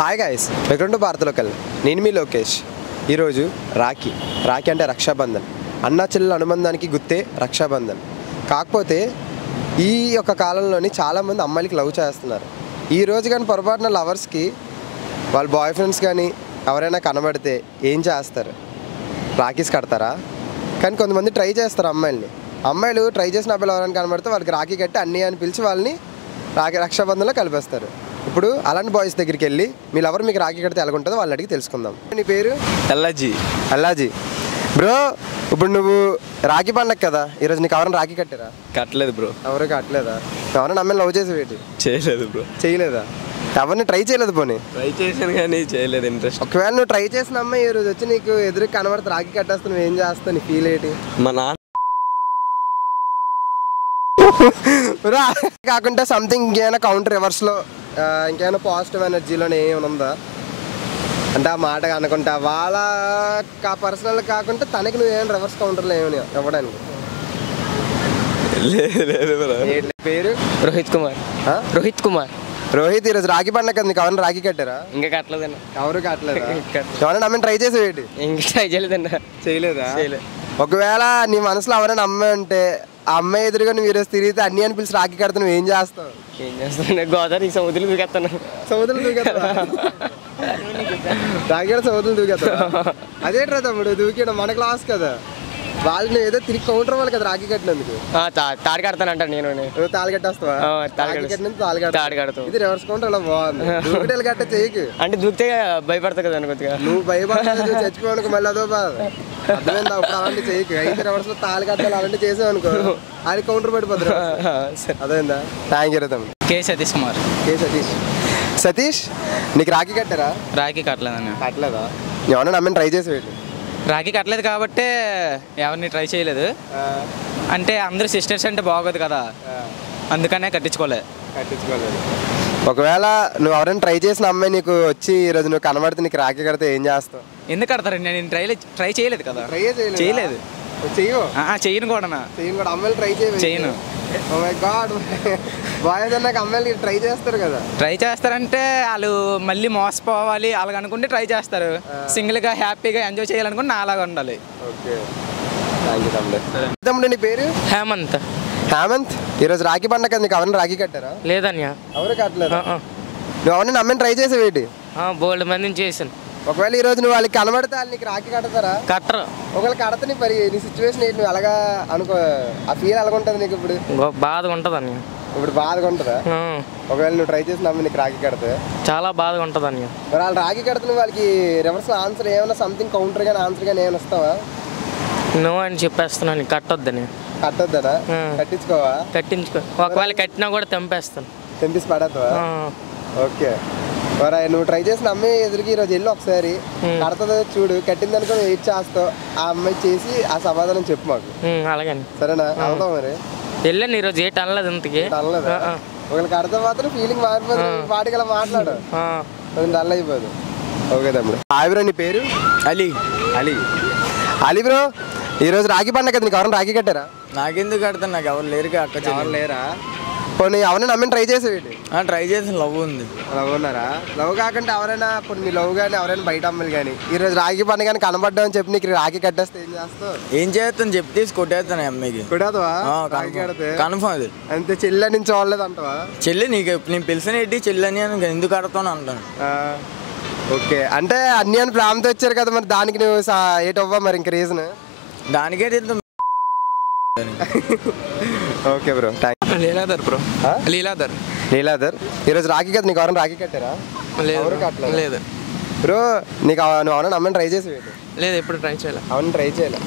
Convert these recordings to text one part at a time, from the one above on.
Hi guys, welcome to Bharat local. నేను మీ లోకేష్. ఈరోజు రాఖీ అంటే రక్షాబంధన్. అన్నా చెల్లెల అనుబంధానికి గుర్తే రక్షాబంధన్. కాకపోతే ఈ యొక్క కాలంలోని చాలామంది అమ్మాయిలకి లవ్ చేస్తున్నారు. ఈ రోజు కానీ పొరపాటున లవర్స్కి వాళ్ళ బాయ్ ఫ్రెండ్స్ కానీ ఎవరైనా కనబడితే ఏం చేస్తారు? రాఖీస్ కడతారా? కానీ కొంతమంది ట్రై చేస్తారు అమ్మాయిలు ట్రై చేసిన అబ్బాయిలు ఎవరైనా కనబడితే వాళ్ళకి రాఖీ కట్టి అన్నీ అని పిలిచి వాళ్ళని రక్షాబంధంలో కలిపేస్తారు. ఇప్పుడు అలాంటి బాయ్స్ దగ్గరికి వెళ్ళి మీ లవర్ మీకు రాఖీ కడితే ఎలా ఉంటుందో వాళ్ళని అడిగి తెలుసుకుందాం. నీ పేరు? అల్లాజీ. బ్రో, ఇప్పుడు నువ్వు రాఖీ పండగ కదా, ఈరోజు నీకు ఎవరైనా రాఖీ కట్టారా? కట్టలేదు బ్రో. ఎవరు కట్టలేదా? ఎవరైనా అమ్మాయిని లవ్ చేసేవేటి? చేయలేదు బ్రో. చేయలేదా? ఎవరిని ట్రై చేయలేదు? పోనీ ట్రై చేశాను కానీ చేయలేదు. ఇంట్రెస్ట్. ఒకవేళ నువ్వు ట్రై చేసిన అమ్మాయి ఈ రోజు వచ్చి నీకు ఎదురు కనబడితే రాఖీ కట్టేస్తా, నువ్వు ఏం చేస్తావు? నీ ఫీల్ ఏంటి? మా నాన్న కాకుండా సంథింగ్ ఇంకేమైనా కౌంటర్ రివర్స్లో ఇంకేమైనా పాజిటివ్ ఎనర్జీలో ఏమైనా ఉందా అంటే ఆ మాట అనుకుంటా వాళ్ళ పర్సనల్ కాకుండా తనకి నువ్వేమైనా రివర్స్ కౌంటర్లో ఏమైనా ఇవ్వడానికి? లేదు. పేరు? రోహిత్ కుమార్. రోహిత్, ఈరోజు రాఖీ పండగ కదా, నీకు ఎవరైనా రాఖీ కట్టారా? ఇంకా కట్టలేదన్న. ఎవరు కట్టలేదు? ఎవరైనా అమ్మాయిని ట్రై చేసేవేటి? ఇంకా ట్రై చేయలేదన్న. చేయలేదా? ఒకవేళ నీ మనసులో ఎవరైనా అమ్మాయి ఉంటే ఆ అమ్మాయి ఎదురుగా నువ్వు ఈరోజు తిరిగితే అన్ని అని పిలిచి రాఖీ కడితే నువ్వు ఏం చేస్తావు? గోదావరి సముద్రం దూకేస్తాను. సముద్రం దూకేస్తా? రాఖీ కడితే సముద్రం దూకేస్తా? అదేట్రా తమ్ముడు, దూకేయడం మన క్లాస్ కదా. వాళ్ళని ఏదో తిరిగి కౌంటర్ వాళ్ళు కదా రాఖీ కట్టినందుకు. తాడు కడతానంట. నేను తాళి కట్టేస్తావా? తాళి కడతావు. ఇది రివర్స్ కౌంటర్ అలా బాగుంది. దూకిటేళ్ళు కట్ట చేయకు. అంటే దూకితే భయపడతా కదా కొద్దిగా. నువ్వు భయపడతావు, చచ్చిపోవడానికి మళ్ళీ అదో బాధ. అర్థమైందా? అప్పుడు అలాంటి చేయకు. అయితే రివర్స్ లో తాళి కట్టాలి అలాంటి చేసావు అనుకో, అది కౌంటర్ పడిపోతుంది. అదేందా? థ్యాంక్ యూ తమ్ముడు. కే సతీష్ కుమార్. సతీష్, నీకు రాఖీ కట్టారా? రాఖీ కట్టలేదన్న. కట్టలేదా? ఏమన్నా నమ్మని ట్రై చేసేవాడు? రాఖీ కట్టలేదు కాబట్టి ఎవరిని ట్రై చేయలేదు. అంటే అందరు సిస్టర్స్ అంటే బాగోదు కదా, అందుకనే కట్టించుకోలేదు. ఒకవేళ నువ్వు ఎవరైనా ట్రై చేసిన అమ్మాయి నీకు వచ్చి ఈరోజు నువ్వు కనబడితే నీకు రాఖీ కడితే ఏం చేస్తావు? ఎందుకు కడతారు? నేను ట్రై చేయలేదు కదా. చేయలేదు. చెయ్యను కూడా. అమ్మాయిలు ట్రై చేయను. బాయ్స్ అన్నాక అమ్మాయిలు ట్రై చేస్తారు కదా. ట్రై చేస్తారంటే వాళ్ళు మళ్ళీ మోసపోవాలి అలాగనుకుంటే ట్రై చేస్తారు. సింగిల్గా హ్యాపీగా ఎంజాయ్ చేయాలనుకుంటే నా అలాగా ఉండాలి. ఓకే, థ్యాంక్ యూ తమ్ముడు. తమ్ముడు నీ పేరు? హేమంత్. ఈరోజు రాఖీ పండగ కదా, నీకు ఎవరైనా రాఖీ కట్టారా? లేదన్యా. ఎవరు కట్టలేదు. నువ్వు ఎవరైనా అమ్మాయిని ట్రై చేసేవేటి? బోల్డ్ మందిని చేశాను. ఒకవేళ ఈ రోజు నువ్వు వాళ్ళకి కనబడితే వాళ్ళు నీకు రాఖీ కడతారా? కట్టరు. ఒకవేళ కడతా నీ సిచ్యువేషన్ ఏంటి? నువ్వు అలాగా అనుకో, ఆ ఫీల్ అలాగ ఉంటుంది నీకు? ఇప్పుడు బాధగా ఉంటుంది అన్న. ఇప్పుడు బాధగా ఉంటుందా? ఒకవేళ నువ్వు ట్రై చేసిన అమ్మాయి నీకు రాఖీ కడితే చాలా బాధగా ఉంటుంది అన్న. మరి వాళ్ళు రాఖీ కడితే నువ్వు వాళ్ళకి రివర్స్ ఆన్సర్ ఏమైనా సంథింగ్ కౌంటర్ కానీ ఆన్సర్ కానీ ఏమైనా వస్తావా? నువ్వు అని చెప్పేస్తున్నాను, కట్టొద్దని. కట్టొద్దనా? కట్టించుకోవా? కట్టించుకో. ఒకవేళ కట్టినా కూడా తెంపేస్తాను. తెంపిసి పడతావా? ఓకే. మరి నువ్వు ట్రై చేసిన అమ్మాయి ఎదురుకి ఈరోజు వెళ్ళి ఒకసారి కడతా చూడు, కట్టింది అనుకో వెయిట్ చేస్తావు. ఆ అమ్మాయి చేసి ఆ సమాధానం చెప్పు మాకు. అలాగే, సరేనా? అవుతావు. మరి వెళ్ళండి ఈరోజు ఏటి అనలేదు ఇంతకి. అనలేదా? ఒకవేళ కడతా మాత్రం ఫీలింగ్ మారిపోతుంది. వాటికి అలా మాట్లాడు, డల్ అయిపోదు. ఓకే తమ్ముడు. హాయ్ బ్రో, నీ పేరు? అలీ బ్రో, ఈరోజు రాఖీ పండగ కదా, నీకు ఎవరైనా రాఖీ కట్టారా? నాకెందుకు కడతాను, నాకు ఎవరు లేరు. ఎవరు లేరా? కొన్ని ఎవరైనా అమ్మాయిని ట్రై చేసేవి? ట్రై చేసిన లవ్ ఉంది. లవ్ ఉన్నారా? లవ్ కాకుండా ఎవరైనా ఇప్పుడు నీ లవ్ కానీ ఎవరైనా బయట అమ్మాయిలు కానీ ఈరోజు రాఖీ పండుగ కానీ కనబడ్డామని చెప్పి నీకు రాఖీ కట్టేస్తే ఏం చేస్తావు? ఏం చేస్తాను చెప్పి తీసి కొట్టేస్తాను అమ్మాయికి. కొట్టేస్తావా? రాఖీ కడితే కన్ఫర్మ్. అది అంతే. చెల్లి నుంచి చూడలేదు అంటావా? చెల్లి నీకు నేను పిలిచిన ఏంటి చెల్లి అని ఎందుకు కడతాను అంటాను. ఓకే, అంటే అన్ని అని ప్లాన్తో వచ్చారు కదా, మరి దానికి నువ్వు ఏటవ్వా మరి ఇంక రీజన్? దానికే okay bro, thank you. Leeladhar, ఈరోజు రాఖీ కదా, నీకు ఎవరైనా రాఖీ కట్టారా? లేదు బ్రో. నీకు నువ్వు ఎవరైనా అమ్మాయిని ట్రై చేసేవి? లేదు, ఎప్పుడు ట్రై చేయాలి. అవును, ట్రై చేయాలి.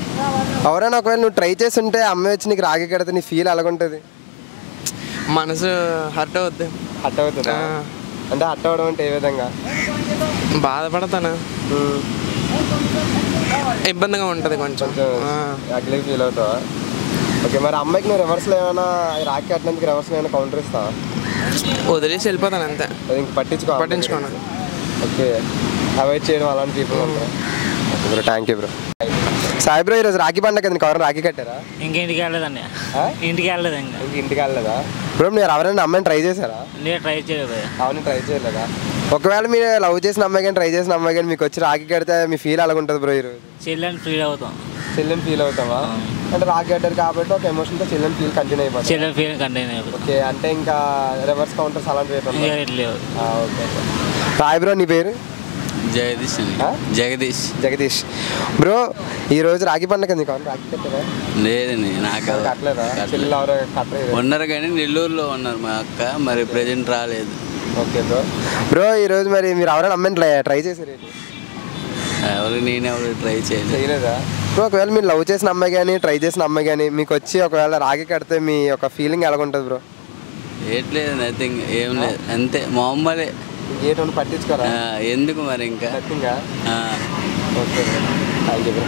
ఎవరైనా ఒకవేళ నువ్వు ట్రై చేసి ఉంటే అమ్మాయి వచ్చి నీకు రాఖీ కడితే నీ ఫీల్ ఎలాగుంటుంది? మనసు హర్ట్ అవుద్ది. హర్ట్ అవుతుందా? అంటే హర్ట్ అవ్వడం అంటే ఏ విధంగా? బాధపడతాను, ఇబ్బందిగా ఉంటుంది, కొంచెం అగ్లీ ఫీల్ అవుతావా? ఓకే, మరి అమ్మాయికి నువ్వు రివర్స్లో ఏమైనా రాఖీ కట్టినందుకు రివర్స్లో ఏమైనా కౌంటర్ ఇస్తావా? వదిలేసి వెళ్ళిపోతాను అంతే. ఇంక పట్టించుకోను. ఓకే, అవాయిడ్ చేయడం అలాంటి పీపుల్ ఉంటారు. Bro, thank you bro. Sai bro ఈరోజు రాఖీ పండగ కదా, ఎవరైనా రాఖీ కట్టారా? ఇంటికి వెళ్ళలేదండి. ఆ? ఇంటికి వెళ్ళలేదు ఇంకా. ఇంటికి వెళ్ళలేదా బ్రో? మీరు ఎవరైనా అమ్మాయిని ట్రై చేశారా? నేను ట్రై చేయలేదు. అవును, ట్రై చేయలేదా? ఒకవేళ మీరు లవ్ చేసిన అమ్మాయి కానీ ట్రై చేసిన అమ్మాయి కానీ మీకు వచ్చి రాఖీ కడితే మీ ఫీల్ అలాగ ఉంటుంది బ్రో? ఈరోజు చెల్లని ఫీల్ అవుతాం. చెల్లెని ఫీల్ అవుతావా? అంటే రాఖీ కట్టారు కాబట్టి ఒక ఎమోషన్తో చెల్లెని ఫీల్ కంటిన్యూ అయిపోతుంది. చెల్లని ఫీల్ కంటిన్యూ అయిపోతాం. ఓకే, అంటే ఇంకా రివర్స్ కౌంటర్స్ అలాంటివి ఏమన్నా? ఇంకా లేవు. ఓకే. రాయ్ బ్రో, నీ పేరు? జగదీష్ అండి. ఆ? జగదీష్. జగదీష్ బ్రో, ఈరోజు రాఖీ పండగ నీకు ఎవరైనా రాఖీ కట్టారా? లేదండి, నాకు కట్టలేదా? చెల్లెలు ఎవరు కట్టలేదు? ఉన్నారు కానీ నెల్లూరులో ఉన్నారు మా అక్క, మరి ప్రెజెంట్ రాలేదు. Okay bro. బ్రో ఈరోజు మరి మీరు ఎవరైనా అమ్మాయిని ట్రై చేశారు? నేనెవరు ట్రై చేయలేదు. చేయలేదా బ్రో? ఒకవేళ మీరు లవ్ చేసిన అమ్మాయి కానీ ట్రై చేసిన అమ్మాయి కానీ మీకు వచ్చి ఒకవేళ రాఖీ కడితే మీ యొక్క ఫీలింగ్ ఎలాగుంటుంది బ్రో? ఏట్లేదు, నథింగ్, ఏం లేదు, అంతే మామూలే. ఏటోని పట్టించుకోరా? ఎందుకు మరి ఇంకా. నథింగా? ఆ. Okay bro, thank you bro.